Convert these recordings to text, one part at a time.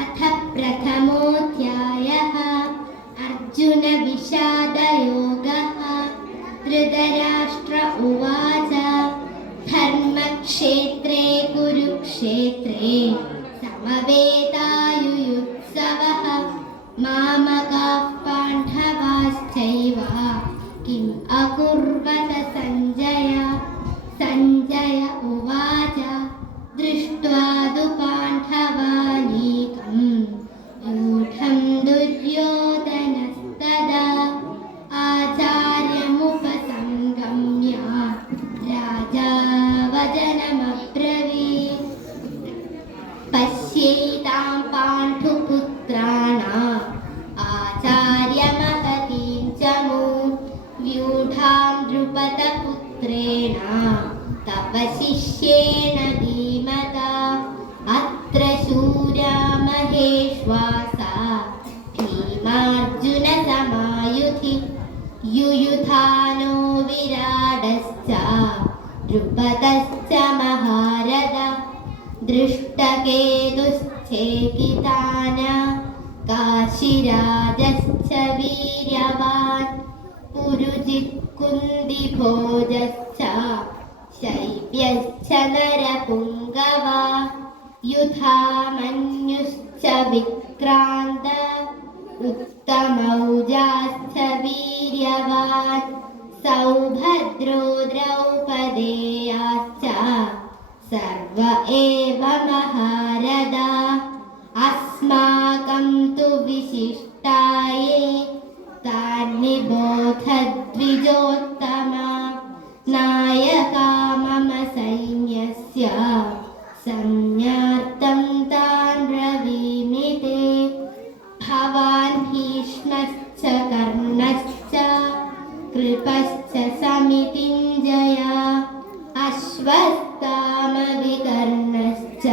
अथ प्रथमोऽध्यायः अर्जुनविषादयोगः धृतराष्ट्र उवाच धर्मक्षेत्रे कुरुक्षेत्रे समवेतायुयुत्सवः मामकाः पाण्डवाश्चैव किम् अकुर्वत सञ्जय सञ्जय उवाच दृष्ट्वा पुत्रेण तव शिष्येण धीमता अत्र शूरा महेश्वासा भीमार्जुनसमायुधि युयुधानो विराडश्च द्रुपदश्च महारद दृष्टकेतुश्चेकितान काशिराजश्च वीर्यवान् കുരുചിക്കുന്തി ഭോജശ്ച ശൈവ്യശ്ച നരപുംഗവ യുധാമന്യുശ്ച വിക്രാന്ത ഉത്തമൗജാശ്ച വീര്യവാൻ സൗഭദ്രോ ദ്രൗപദേയാശ്ച സർവ ഏവ മഹാരദ अस्माकं तु विशिष्टाय बोधद्विजोत्तमा नायका मम सैन्यस्य संज्ञार्थं रवीमि ते भवान् भीष्मश्च कर्णश्च कृपश्च समितिं जया अश्वस्तामविकर्णश्च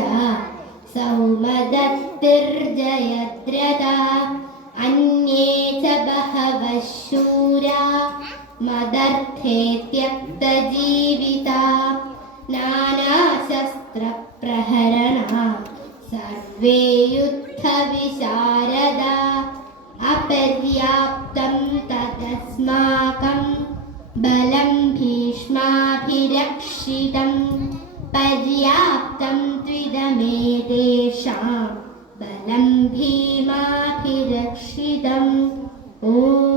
सौमदत्तिर्जयत्र्यता अन्ये च बहवः शूरा मदर्थे त्यक्तजीविता नानाशस्त्रप्रहरणा सर्वे युद्धविशारदा अपर्याप्तं तदस्माकं बलं भीष्माभिरक्षितं पर्याप्तं त्विदमे तेषां बलं भी Oh.